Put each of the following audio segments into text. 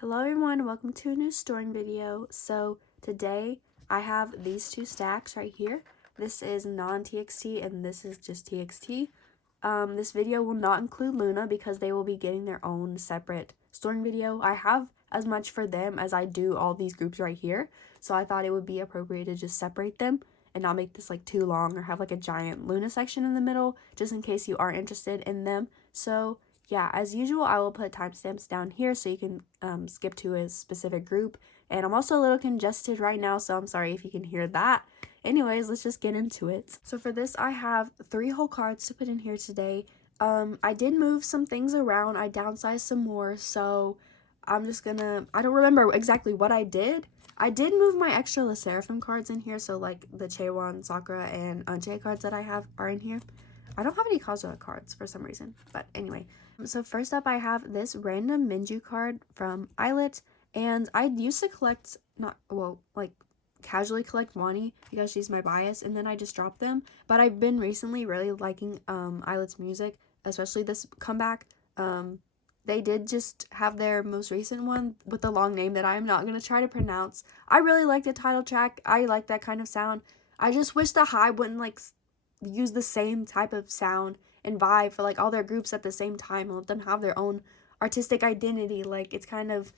Hello everyone, welcome to a new storing video. So today I have these two stacks right here. This is non-TXT and this is just TXT. This video will not include Luna because they will be getting their own separate storing video. I have as much for them as I do all these groups right here. So I thought it would be appropriate to just separate them and not make this like too long or have like a giant Luna section in the middle just in case you are interested in them. So yeah, as usual, I will put timestamps down here so you can skip to a specific group. And I'm also a little congested right now, so I'm sorry if you can hear that. Anyways, let's just get into it. So for this, I have 3 whole cards to put in here today. I did move some things around. I downsized some more, so I'm just gonna... I don't remember exactly what I did. I did move my extra Le Sserafim cards in here, so like the Chaewon, Sakura, and Unshay cards that I have are in here. I don't have any Kazuha cards for some reason, but anyway. So first up, I have this random Minju card from Illit, and I used to collect, casually collect Wani because she's my bias, and then I just dropped them. But I've been recently really liking Illit's music, especially this comeback. They did just have their most recent one with the long name that I'm not going to try to pronounce. I really like the title track. I like that kind of sound. I just wish the Hive wouldn't use the same type of sound and vibe for like all their groups at the same time and let them have their own artistic identity. Like, it's kind of,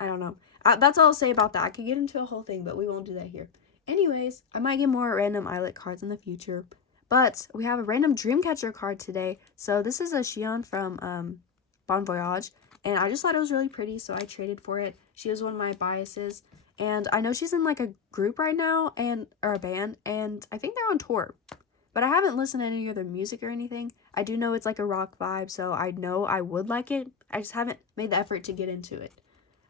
I don't know. That's all I'll say about that. I could get into a whole thing, but we won't do that here. Anyways, I might get more random Illit cards in the future, but we have a random Dreamcatcher card today. So this is a Xion from Bon Voyage, and I just thought it was really pretty, so I traded for it. She was one of my biases, and I know she's in like a group right now, or a band, and I think they're on tour. But I haven't listened to any of their music or anything. I do know it's like a rock vibe, so I know I would like it. I just haven't made the effort to get into it.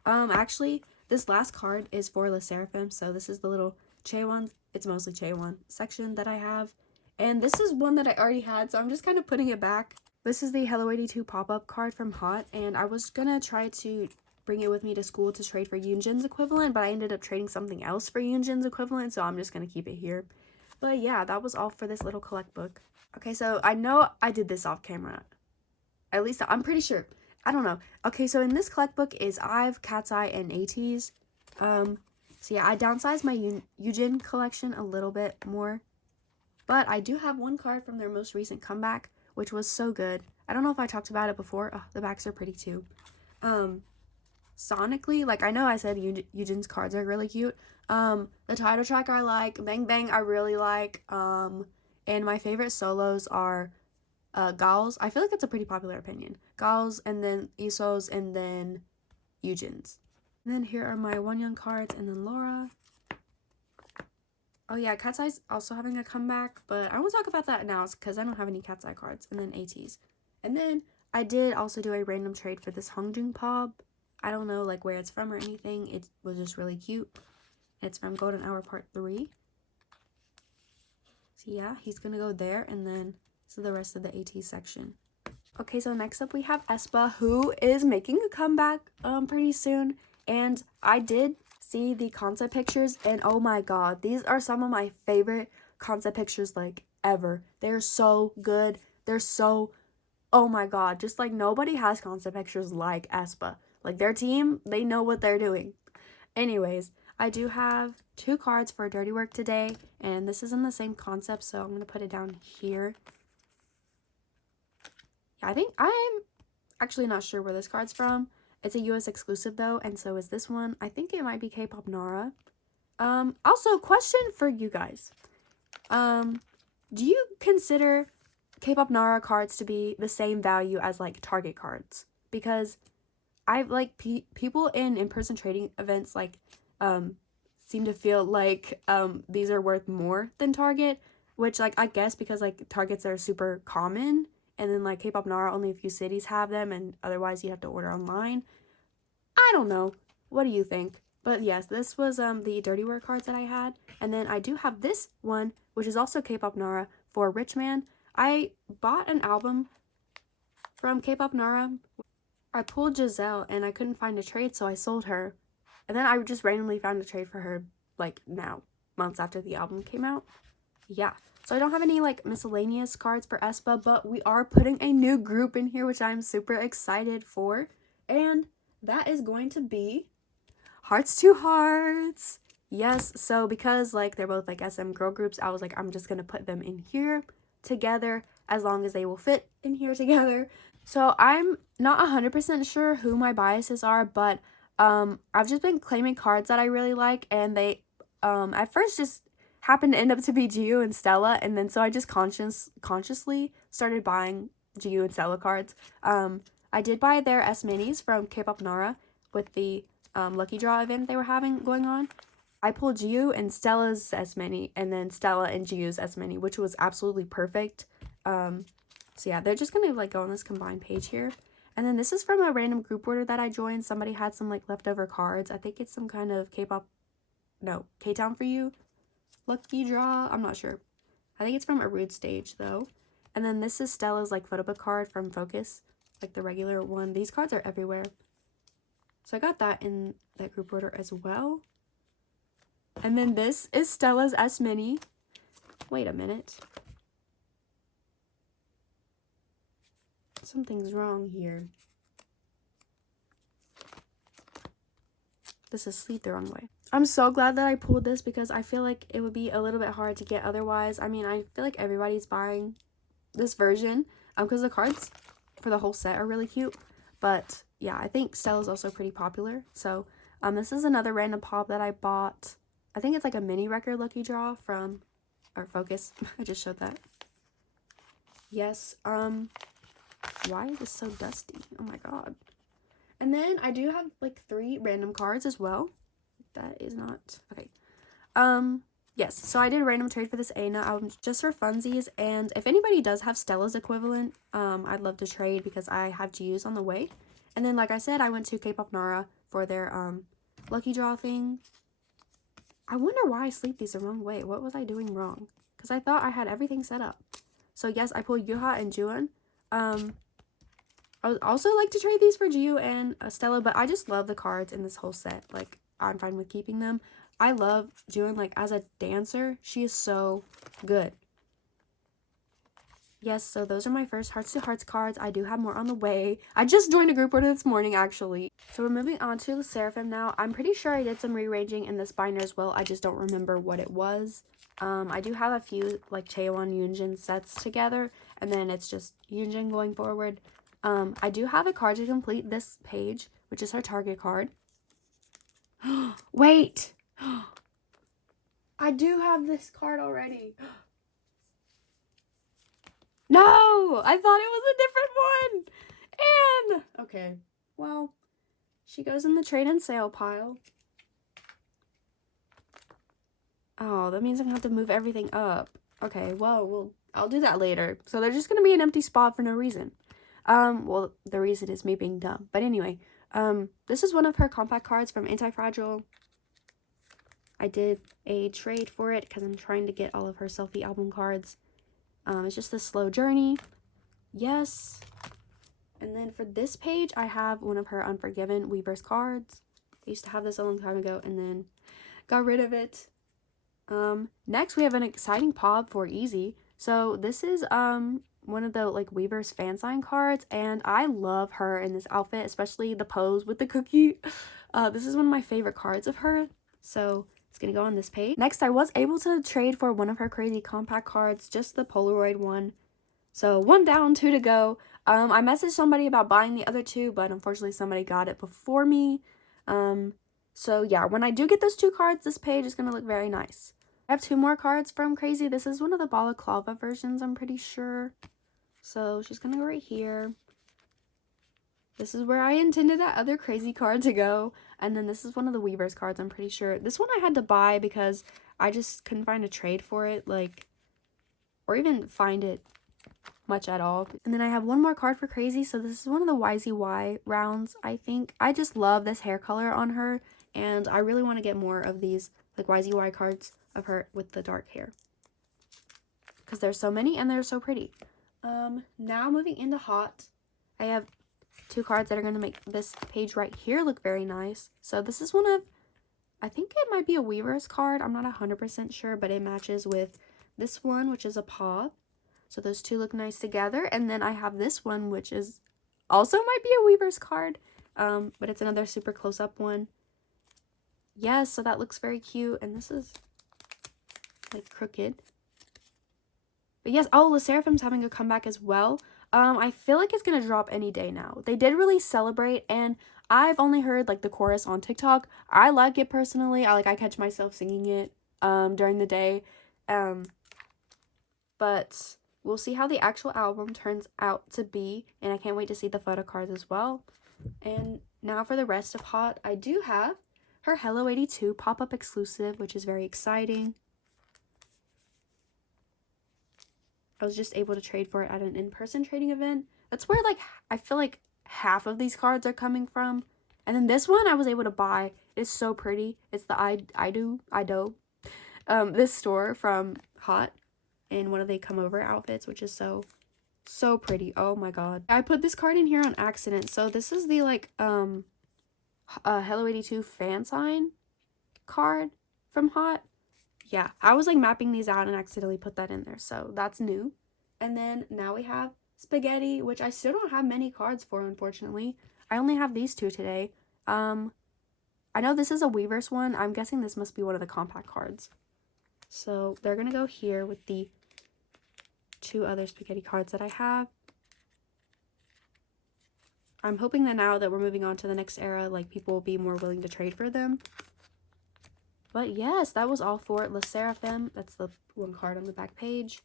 Actually, this last card is for Le Sserafim, so this is the little Chaewon, it's mostly Chaewon section that I have. And this is one that I already had, so I'm just kind of putting it back. This is the Hello 82 pop-up card from Hot, and I was gonna try to bring it with me to school to trade for Yoonjin's equivalent, but I ended up trading something else for Yoonjin's equivalent, so I'm just gonna keep it here. But yeah, that was all for this little collect book. Okay, so I know I did this off camera. At least I'm pretty sure. I don't know. Okay, so in this collect book is I've, Cat's Eye, and Ateez. So yeah, I downsized my Yoonjin collection a little bit more. But I do have one card from their most recent comeback, which was so good. I don't know if I talked about it before. Oh, the backs are pretty too. Sonically, like I know I said Yoonjin's cards are really cute. The title track I like, Bang Bang I really like, and my favorite solos are Gal's. I feel like it's a pretty popular opinion. Gal's, and then Iso's, and then Yoonjin's. And then here are my Wonyoung cards, and then Laura. Oh yeah, Cat's Eye's also having a comeback, but I won't talk about that now because I don't have any Cat's Eye cards. And then Ateez. And then I did also do a random trade for this Hongjung Pop. I don't know like where it's from or anything. It was just really cute. It's from Golden Hour Part 3. So yeah, he's gonna go there, and then so the rest of the Ateez section. Okay, so next up we have Aespa, who is making a comeback pretty soon. And I did see the concept pictures, and oh my god, these are some of my favorite concept pictures like ever. They're so good. They're so, oh my god, just like nobody has concept pictures like Aespa. Like their team, they know what they're doing. Anyways, I do have 2 cards for Dirty Work today, and this is in the same concept, so I'm going to put it down here. Yeah, I think I'm actually not sure where this card's from. It's a US exclusive though, and so is this one. I think it might be K-pop Nara. Also, question for you guys. Do you consider K-pop Nara cards to be the same value as like Target cards? Because I've like people in in-person trading events like seem to feel like these are worth more than Target, which like I guess because like Targets are super common, and then like K-pop Nara only a few cities have them, and otherwise you have to order online. I don't know. What do you think? But yes, this was the Dirty Work cards that I had, and then I do have this one, which is also K-pop Nara for Rich Man. I bought an album from K-pop Nara. I pulled Giselle and I couldn't find a trade, so I sold her. And then I just randomly found a trade for her, like, now, months after the album came out. Yeah. So I don't have any, like, miscellaneous cards for Aespa, but we are putting a new group in here, which I'm super excited for. And that is going to be Hearts to Hearts. Yes, so because like they're both like SM girl groups, I was like, I'm just gonna put them in here together as long as they will fit in here together. So I'm not 100% sure who my biases are, but I've just been claiming cards that I really like, and they at first just happened to end up to be Jiu and Stella, and then so I just consciously started buying Jiu and Stella cards. I did buy their S minis from K-pop Nara with the lucky draw event they were having going on. I pulled Jiu and Stella's S mini, and then Stella and Jiu's S mini, which was absolutely perfect. So yeah, they're just gonna like go on this combined page here. And then this is from a random group order that I joined. Somebody had some like leftover cards. I think it's some kind of K-Town for You lucky draw. I'm not sure. I think it's from a Rude Stage though. And then this is Stella's like photo book card from Focus, like the regular one. These cards are everywhere. So I got that in that group order as well. And then this is Stella's S mini. Wait a minute. Something's wrong here. This is sleeved the wrong way. I'm so glad that I pulled this because I feel like it would be a little bit hard to get otherwise. I mean, I feel like everybody's buying this version because the cards for the whole set are really cute. But yeah, I think Stella's also pretty popular. So this is another random pop that I bought. I think it's like a mini record lucky draw from our Focus. I just showed that. Yes. Why is this so dusty? Oh my god. And then I do have like 3 random cards as well. That is not okay. Yes, so I did a random trade for this Aina just for funsies, and if anybody does have Stella's equivalent, I'd love to trade because I have Jiu's on the way. And then like I said, I went to K-pop Nara for their lucky draw thing. I wonder why I sleep these the wrong way. What was I doing wrong? Because I thought I had everything set up. So yes, I pulled Yuha and Juan. I would also like to trade these for Jiu and Stella, but I just love the cards in this whole set. Like, I'm fine with keeping them. I love Juan, like, as a dancer. She is so good. Yes, so those are my first Hearts to Hearts cards. I do have more on the way. I just joined a group order this morning, actually. So we're moving on to Le Sserafim now. I'm pretty sure I did some rearranging in this binder as well. I just don't remember what it was. I do have a few, like, Chaewon Yoonjin sets together, and then it's just Yoonjin going forward. I do have a card to complete this page, which is her target card. Wait! I do have this card already. No! I thought it was a different one! And, okay, well, she goes in the trade and sale pile. Oh, that means I'm gonna have to move everything up. Okay, well, I'll do that later. So there's just gonna be an empty spot for no reason. Well, the reason is me being dumb. But anyway, this is one of her compact cards from Anti-Fragile. I did a trade for it because I'm trying to get all of her selfie album cards. It's just a slow journey. Yes. And then for this page, I have one of her Unforgiven Weverse cards. I used to have this a long time ago and then got rid of it. Next we have an exciting pop for Easy. So this is, one of the like Weverse fan sign cards, and I love her in this outfit, especially the pose with the cookie. This is one of my favorite cards of her, so it's gonna go on this page. Next, I was able to trade for one of her crazy compact cards, just the Polaroid one. So 1 down, 2 to go. I messaged somebody about buying the other 2, but unfortunately somebody got it before me. So yeah, when I do get those 2 cards, this page is gonna look very nice. I have 2 more cards from Crazy. This is one of the balaclava versions, I'm pretty sure. So she's gonna go right here. This is where I intended that other Crazy card to go. And then this is one of the Weverse cards, I'm pretty sure. This one I had to buy because I just couldn't find a trade for it, like, or even find it much at all. And then I have one more card for Crazy. So this is one of the YZY rounds, I think. I just love this hair color on her, and I really want to get more of these, like, YZY cards of her with the dark hair. Because there's so many and they're so pretty. Now moving into Hot, I have 2 cards that are going to make this page right here look very nice. So this is one of, I think it might be a Weverse card. I'm not 100% sure, but it matches with this one, which is a paw. So those 2 look nice together. And then I have this one, which is also might be a Weverse card. but it's another super close-up one. Yes, so that looks very cute, and this is like crooked. But yes, oh, Le Sserafim's having a comeback as well. I feel like it's gonna drop any day now. They did really celebrate, and I've only heard like the chorus on TikTok. I like it personally. I catch myself singing it during the day. But we'll see how the actual album turns out to be, and I can't wait to see the photo cards as well. And now for the rest of Hot, I do have her Hello 82 pop-up exclusive, which is very exciting. I was just able to trade for it at an in-person trading event. That's where like I feel like half of these cards are coming from. And then this one I was able to buy. It's so pretty. It's the I do this store from Hot in one of the come over outfits, which is so pretty. Oh my god. I put this card in here on accident. So this is the like Hello 82 fan sign card from Hot. Yeah, I was like mapping these out and accidentally put that in there, so that's new. And then now we have Spaghetti, which I still don't have many cards for, unfortunately. I only have these two today. I know this is a Weverse one. I'm guessing this must be one of the compact cards. So they're gonna go here with the two other Spaghetti cards that I have. I'm hoping that now that we're moving on to the next era, like people will be more willing to trade for them. But yes, that was all for Le Sserafim. That's the one card on the back page.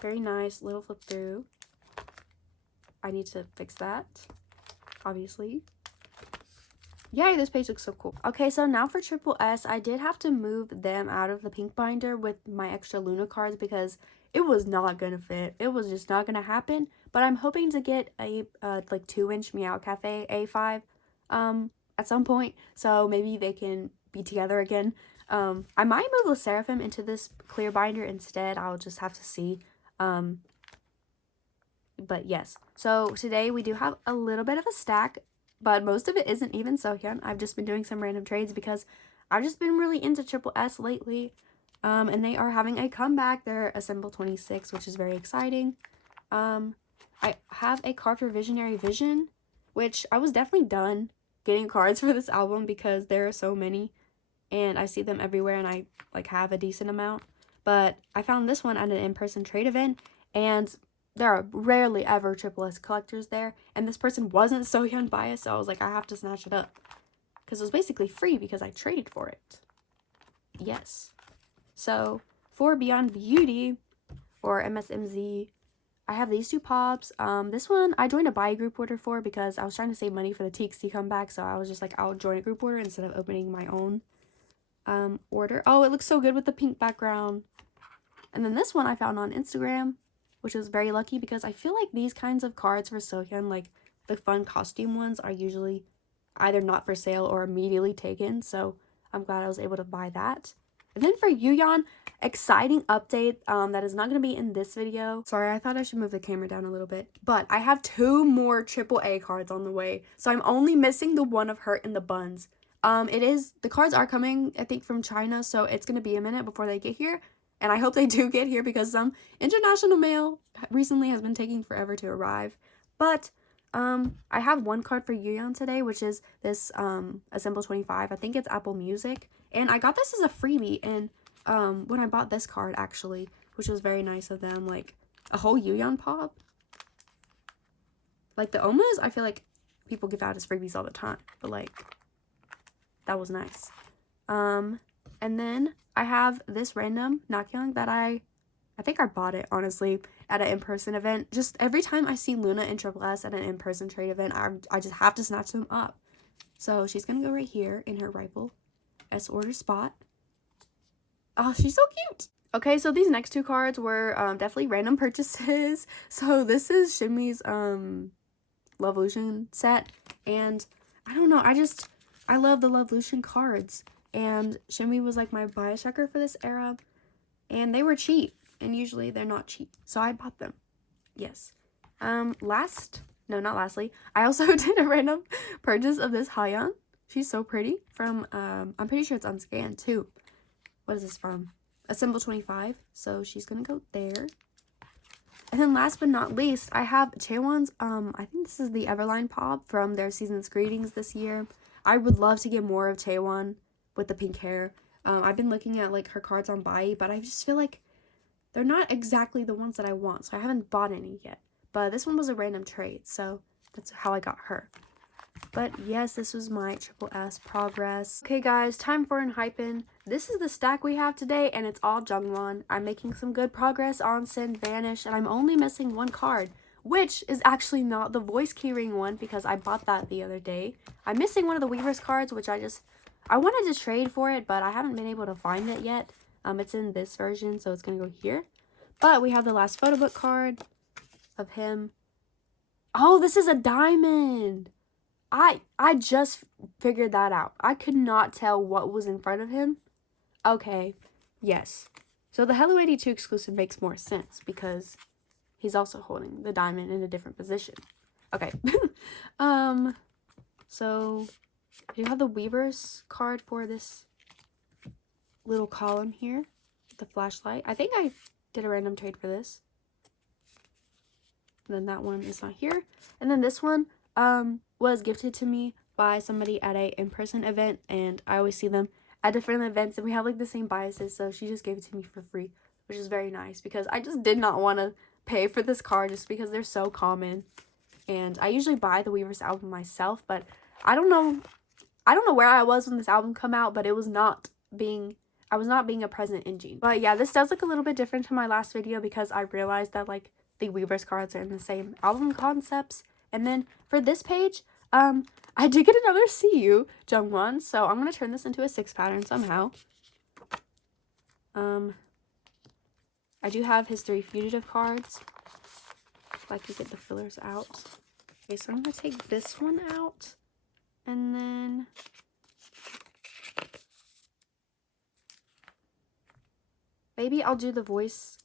Very nice little flip through. I need to fix that, obviously. Yay, this page looks so cool. Okay, so now for Triple S, I did have to move them out of the pink binder with my extra Luna cards because it was not gonna fit. It was just not gonna happen. But I'm hoping to get a like 2-inch Meow Cafe A5 at some point, so maybe they can be together again. I might move Le Sserafim into this clear binder instead. I'll just have to see. But yes, so today we do have a little bit of a stack, but most of it isn't even Sohyun. I've just been doing some random trades because I've just been really into Triple S lately. And they are having a comeback. They're Assemble 26, which is very exciting. I have a card for Visionary Vision, which I was definitely done getting cards for this album because there are so many and I see them everywhere and I like have a decent amount. But I found this one at an in-person trade event, and there are rarely ever Triple S collectors there, and this person wasn't Sohyun biased, so I was like, I have to snatch it up because it was basically free because I traded for it. Yes. So for Beyond Beauty or MSMZ, I have these two pops. This one I joined a buy group order for because I was trying to save money for the Txt comeback, so I was just like, I'll join a group order instead of opening my own order. Oh, it looks so good with the pink background. And then this one I found on Instagram, which was very lucky because I feel like these kinds of cards for Sohyun, like the fun costume ones, are usually either not for sale or immediately taken, so I'm glad I was able to buy that. And then for Yuyeon, exciting update that is not going to be in this video. Sorry, I thought I should move the camera down a little bit. But I have 2 more AAA cards on the way. So I'm only missing the one of Hurt in the Buns. The cards are coming, I think, from China. So it's going to be a minute before they get here. And I hope they do get here because some international mail recently has been taking forever to arrive. But I have one card for Yuyeon today, which is this Assemble 25. I think it's Apple Music. And I got this as a freebie and when I bought this card, actually, which was very nice of them, like a whole Yuyeon pop. Like the Omas, I feel like people give out as freebies all the time, but like that was nice. And then I have this random Nakyung that I think I bought it, honestly, at an in-person event. Just every time I see Luna and Triple S at an in-person trade event, I just have to snatch them up. So she's gonna go right here in her rifle S order spot. Oh, she's so cute. Okay, so these next 2 cards were definitely random purchases. So this is Shimmee's Love Lucian set, and I don't know, I love the Love Lucian cards, and Shimmee was like my bias checker for this era, and they were cheap, and usually they're not cheap, so I bought them. Yes. Not lastly, I also did a random purchase of this Hayeon. She's so pretty from I'm pretty sure it's unscanned too. What is this from? Assemble 25. So she's gonna go there. And then last but not least, I have Chaewon's, I think this is the Everline Pop from their Season's Greetings this year. I would love to get more of Chaewon with the pink hair. I've been looking at like her cards on Bai, but I just feel like they're not exactly the ones that I want, so I haven't bought any yet. But this one was a random trade, so that's how I got her. But yes, this was my Triple S progress. Okay guys, time for Enhypen. This is the stack we have today, and it's all Jungwon. I'm making some good progress on Sin Vanish, and I'm only missing one card, which is actually not the voice keyring one because I bought that the other day. I'm missing one of the Weavers cards, which I wanted to trade for it, but I haven't been able to find it yet. It's in this version, so it's going to go here. But we have the last photo book card of him. Oh, this is a diamond! I just figured that out. I could not tell what was in front of him. Okay, yes. So the Hello 82 exclusive makes more sense because he's also holding the diamond in a different position. Okay. So I do have the Weavers card for this little column here. The flashlight. I think I did a random trade for this. And then that one is not here. And then this one was gifted to me by somebody at a in-person event, and I always see them at different events, and we have like the same biases, so she just gave it to me for free, which is very nice because I just did not want to pay for this card just because they're so common. And I usually buy the Weavers album myself, but I don't know where I was when this album came out, but I was not being a present in June. But yeah, this does look a little bit different to my last video because I realized that like the Weavers cards are in the same album concepts. And then for this page, I did get another See You Jungwon, so I'm gonna turn this into a 6 pattern somehow. I do have his 3 fugitive cards. If I could get the fillers out. Okay, so I'm gonna take this one out, and then maybe I'll do the voice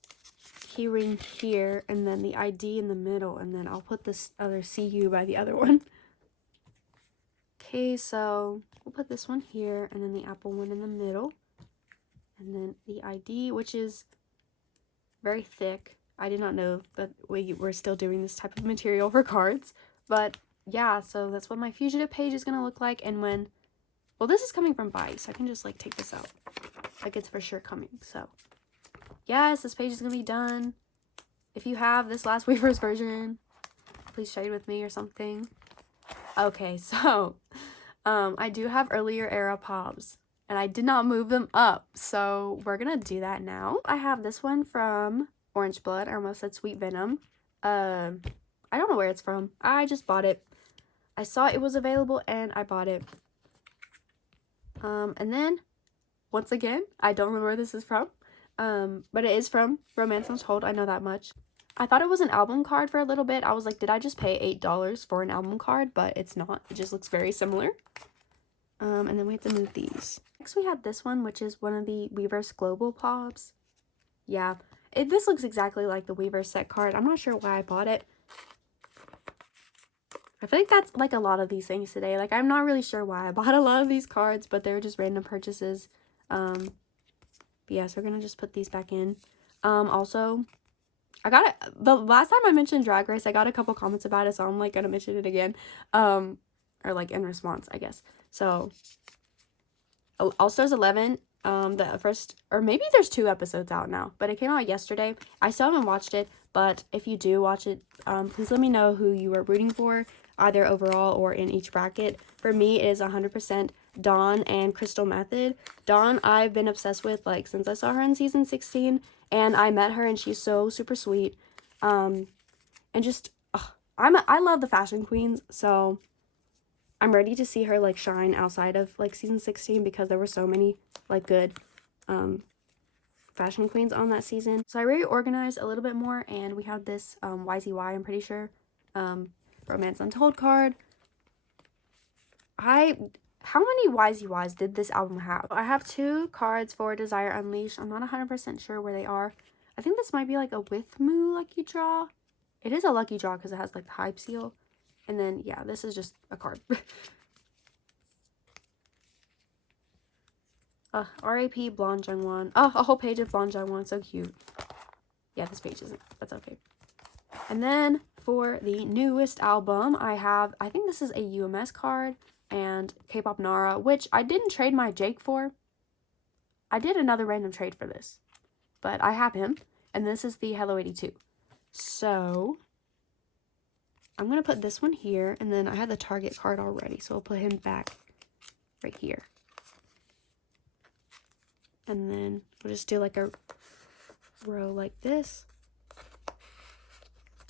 keyring here, and then the ID in the middle, and then I'll put this other See You by the other one. Okay, so we'll put this one here, and then the apple one in the middle, and then the ID, which is very thick. I did not know that we were still doing this type of material for cards, but yeah, so that's what my fugitive page is gonna look like. And when, well, this is coming from Bai, so I can just like take this out, like it's for sure coming. So yes, this page is gonna be done. If you have this last Weavers version, please trade with me or something. Okay, so I do have earlier era pops, and I did not move them up, so we're gonna do that now. I have this one from Orange Blood. I almost said Sweet Venom. I don't know where it's from. I just bought it. I saw it was available and I bought it. And then once again, I don't remember where this is from. But it is from Romance Untold. I know that much. I thought it was an album card for a little bit. I was like, did I just pay $8 for an album card? But it's not. It just looks very similar. And then we have to move these. Next we have this one, which is one of the Weavers Global Pops. Yeah, this looks exactly like the Weavers set card. I'm not sure why I bought it. I feel like that's like a lot of these things today. Like, I'm not really sure why I bought a lot of these cards, but they were just random purchases. But yeah, so we're gonna just put these back in. Also, I got it the last time I mentioned Drag Race, I got a couple comments about it, so I'm like gonna mention it again. Or like in response, I guess. So All Stars 11, the first, or maybe there's 2 episodes out now, but it came out yesterday. I still haven't watched it, but if you do watch it, please let me know who you are rooting for, either overall or in each bracket. For me, it is 100% Dawn and Crystal Method. Dawn, I've been obsessed with like since I saw her in season 16, and I met her and she's so super sweet. And just I love the fashion queens, so I'm ready to see her like shine outside of like season 16 because there were so many like good fashion queens on that season. So I reorganized a little bit more, and we have this YZY, I'm pretty sure, Romance Untold card. How many YZYs did this album have? I have 2 cards for Desire Unleashed. I'm not 100% sure where they are. I think this might be like a With Moo lucky draw. It is a lucky draw because it has like the hype seal. And then, yeah, this is just a card. R.A.P. Blonde Jungwon. Oh, a whole page of Blonde Jungwon. So cute. Yeah, this page isn't. That's okay. And then for the newest album, I think this is a UMS card and K-pop Nara, which I didn't trade my Jake for. I did another random trade for this, but I have him. And this is the Hello 82. So I'm going to put this one here, and then I had the Target card already, so I'll put him back right here. And then we'll just do like a row like this.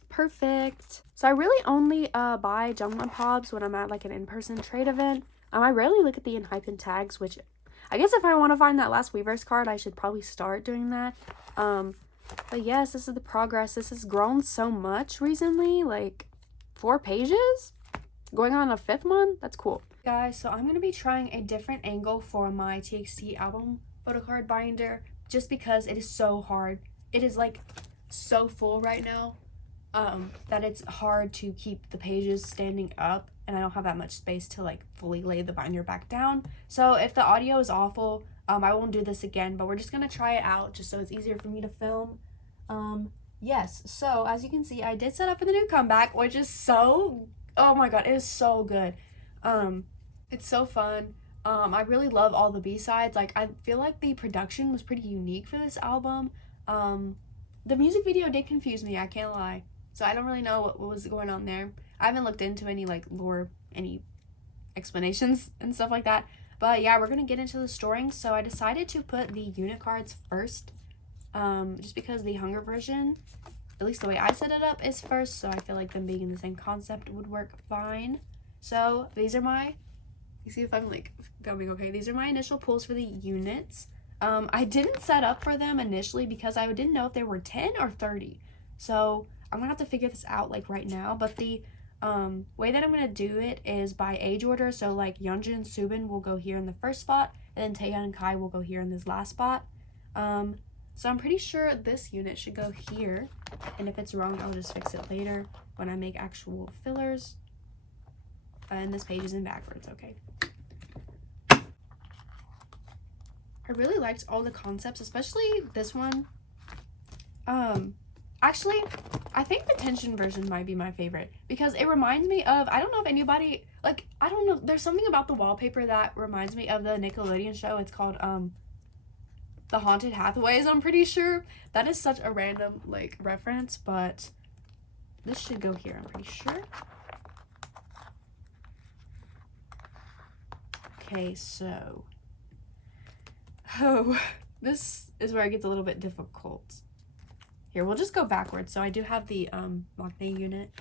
Perfect. So I really only buy Jungwon Pobs when I'm at like an in-person trade event. I rarely look at the Enhypen tags, which I guess if I want to find that last Weverse card, I should probably start doing that. But yes, this is the progress. This has grown so much recently, like 4 pages? Going on a 5th month? That's cool. Guys, so I'm going to be trying a different angle for my TXT album photocard binder just because it is so hard. It is like so full right now that it's hard to keep the pages standing up, and I don't have that much space to like fully lay the binder back down. So if the audio is awful, I won't do this again, but we're just going to try it out just so it's easier for me to film. Yes, so as you can see, I did set up for the new comeback, which is so, oh my god, it is so good. It's so fun. I really love all the B-sides. Like, I feel like the production was pretty unique for this album. The music video did confuse me, I can't lie. So I don't really know what was going on there. I haven't looked into any like lore, any explanations and stuff like that. But yeah, we're gonna get into the storing. So I decided to put the unit cards first, just because the Hunger version, at least the way I set it up, is first. So I feel like them being in the same concept would work fine. So these are my, you see if I'm like filming okay. These are my initial pulls for the units. I didn't set up for them initially because I didn't know if they were 10 or 30. So I'm gonna have to figure this out like right now. But the way that I'm gonna do it is by age order. So like Yeonjun and Subin will go here in the first spot, and then Taehyun and Kai will go here in this last spot. So I'm pretty sure this unit should go here, and if it's wrong, I'll just fix it later when I make actual fillers. And this page is in backwards, okay. I really liked all the concepts, especially this one. Actually, I think the tension version might be my favorite because it reminds me of, I don't know if anybody, like, I don't know, there's something about the wallpaper that reminds me of the Nickelodeon show. It's called, The Haunted Hathaways, I'm pretty sure. That is such a random, like, reference, but this should go here, I'm pretty sure. Okay, so, oh, this is where it gets a little bit difficult. Here, we'll just go backwards. So I do have the Maknae unit.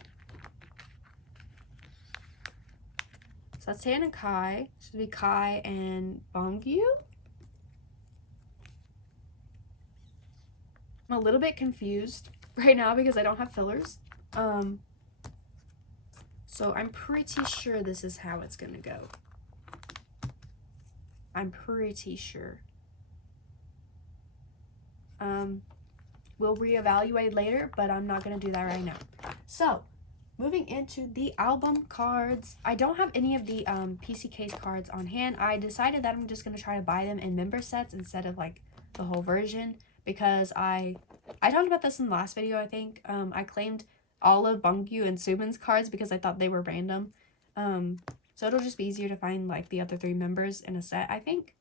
So that's Taehyun and Kai. Should be Kai and Bongyu. I'm a little bit confused right now because I don't have fillers. So I'm pretty sure this is how it's gonna go. I'm pretty sure. We'll reevaluate later, but I'm not going to do that right now. So, moving into the album cards. I don't have any of the PC case cards on hand. I decided that I'm just going to try to buy them in member sets instead of like the whole version because I talked about this in the last video, I think. I claimed all of Bongyu and Subin's cards because I thought they were random. So it'll just be easier to find like the other 3 members in a set, I think.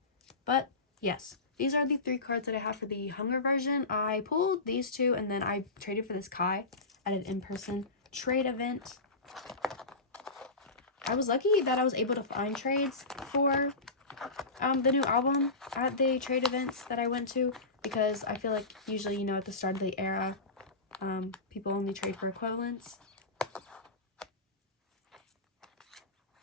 But yes. These are the 3 cards that I have for the Hunger version. I pulled these 2, and then I traded for this Kai at an in-person trade event. I was lucky that I was able to find trades for the new album at the trade events that I went to, because I feel like usually, you know, at the start of the era, people only trade for equivalents.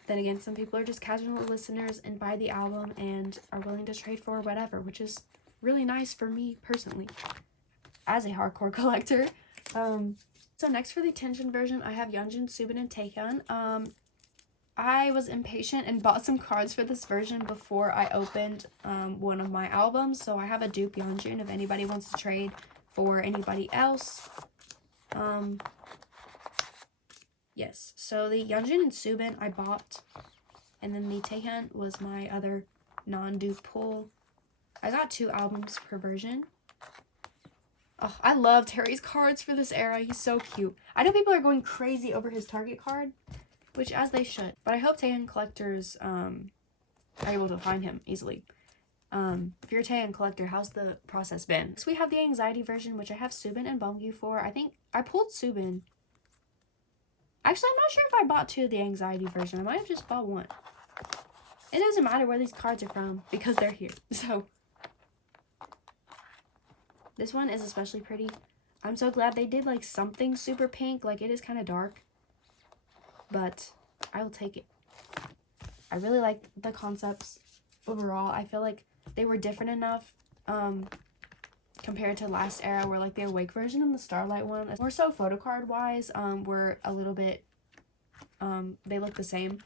Then again, some people are just casual listeners and buy the album and are willing to trade for whatever, which is really nice for me personally as a hardcore collector. So next for the tension version, I have Yeonjun, Subin, and Taehyun. I was impatient and bought some cards for this version before I opened one of my albums. So I have a dupe Yeonjun if anybody wants to trade for anybody else. Yes, so the Yeonjun and Subin I bought, and then the Taehyun was my other non-dupe pull. I got 2 albums per version. Oh, I love Terry's cards for this era. He's so cute. I know people are going crazy over his Target card, which as they should. But I hope Taehyung collectors are able to find him easily. If you're a Taehyung collector, how's the process been? So we have the anxiety version, which I have Subin and Beomgyu for. I think I pulled Subin. Actually, I'm not sure if I bought 2 of the anxiety version. I might have just bought 1. It doesn't matter where these cards are from because they're here. So this one is especially pretty. I'm so glad they did like something super pink. Like it is kind of dark, but I will take it. I really like the concepts overall. I feel like they were different enough compared to last era where like the awake version and the starlight one, more so photo card wise, were a little bit they look the same.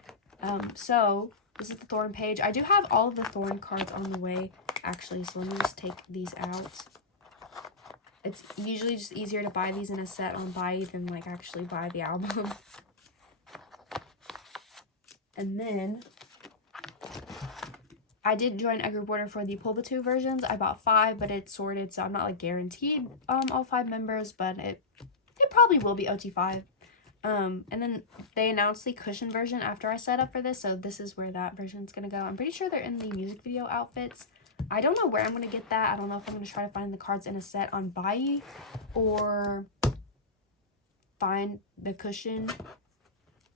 So this is the Thorn page. I do have all of the Thorn cards on the way actually, so let me just take these out. It's usually just easier to buy these in a set on Buy than like actually buy the album. And then I did join a group order for the Pull the 2 versions. I bought 5, but it's sorted, so I'm not like guaranteed all 5 members, but it probably will be OT5. And then they announced the cushion version after I set up for this, so this is where that version's gonna go. I'm pretty sure they're in the music video outfits. I don't know where I'm gonna get that. I don't know if I'm gonna try to find the cards in a set on Buy or find the cushion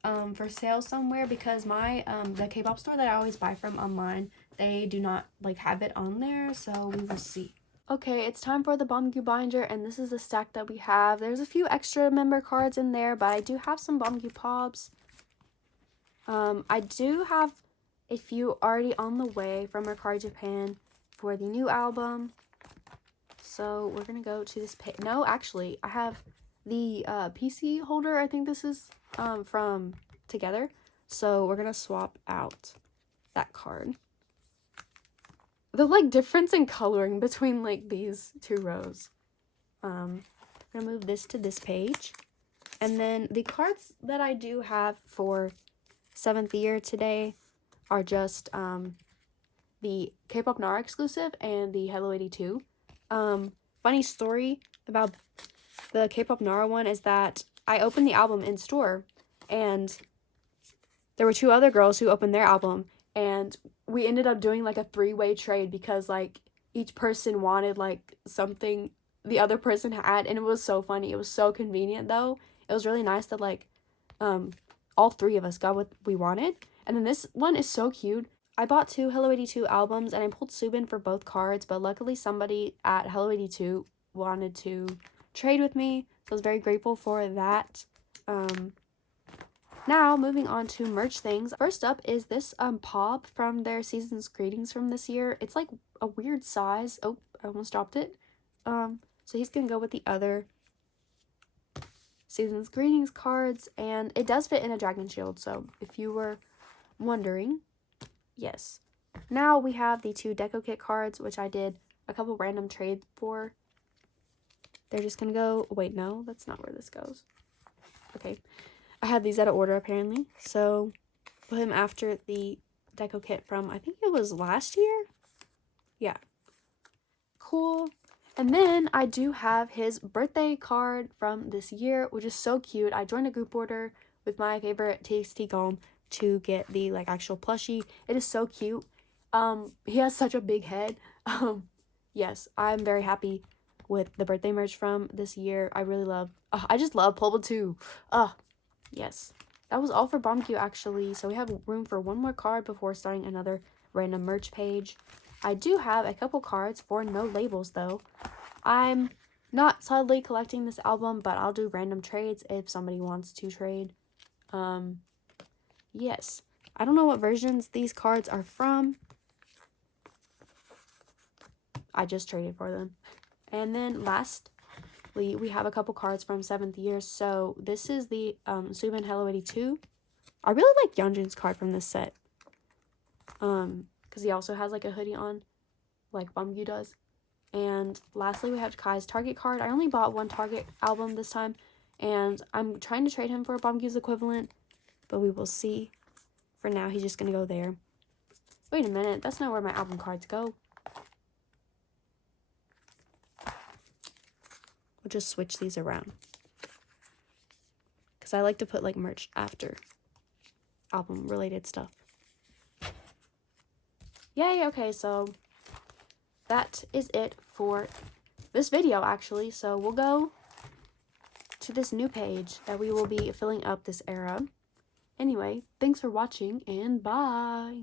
for sale somewhere, because my the K-pop store that I always buy from online, they do not like have it on there, so we will see. Okay, it's time for the Beomgyu binder, and this is the stack that we have. There's a few extra member cards in there, but I do have some Beomgyu Pobs. I do have a few already on the way from Mercari Japan for the new album. So we're gonna go to this page. No, actually, I have the PC holder. I think this is from Together. So we're gonna swap out that card. The like difference in coloring between like these 2 rows. I'm gonna move this to this page, and then the cards that I do have for 7th year today are just the K-pop Nara exclusive and the Hello 82. Funny story about the K-pop Nara one is that I opened the album in store, and there were 2 other girls who opened their album, and we ended up doing like a 3-way trade because like each person wanted like something the other person had, and it was so funny. It was so convenient though. It was really nice that like all 3 of us got what we wanted. And then this one is so cute. I bought 2 Hello 82 albums, and I pulled Subin for both cards, but luckily somebody at Hello 82 wanted to trade with me, so I was very grateful for that. Now, moving on to merch things. First up is this Pob from their Season's Greetings from this year. It's like a weird size. Oh, I almost dropped it. So he's gonna go with the other Season's Greetings cards, and it does fit in a Dragon Shield, so if you were wondering, yes. Now we have the 2 Deco Kit cards, which I did a couple random trades for. They're just gonna go, wait, no, that's not where this goes. Okay. I had these out of order apparently, so put him after the Deco Kit from, I think it was last year? Yeah. Cool. And then I do have his birthday card from this year, which is so cute. I joined a group order with my favorite Txt Gom to get the like actual plushie. It is so cute. He has such a big head. Yes, I'm very happy with the birthday merch from this year. I really love, I just love Pulbo 2. Yes, that was all for Beomgyu actually, so we have room for 1 more card before starting another random merch page. I do have a couple cards for no labels though. I'm not sadly collecting this album, but I'll do random trades if somebody wants to trade. Yes, I don't know what versions these cards are from. I just traded for them. And then last, we have a couple cards from 7th year. So this is the Subin Hello 82. I really like Yeonjun's card from this set. Because he also has like a hoodie on, like Beomgyu does. And lastly, we have Kai's Target card. I only bought 1 Target album this time, and I'm trying to trade him for Beomgyu's equivalent, but we will see. For now, he's just gonna go there. Wait a minute, that's not where my album cards go. We'll just switch these around. Because I like to put like merch after album related stuff. Yay, okay, so that is it for this video actually. So we'll go to this new page that we will be filling up this era. Anyway, thanks for watching and bye!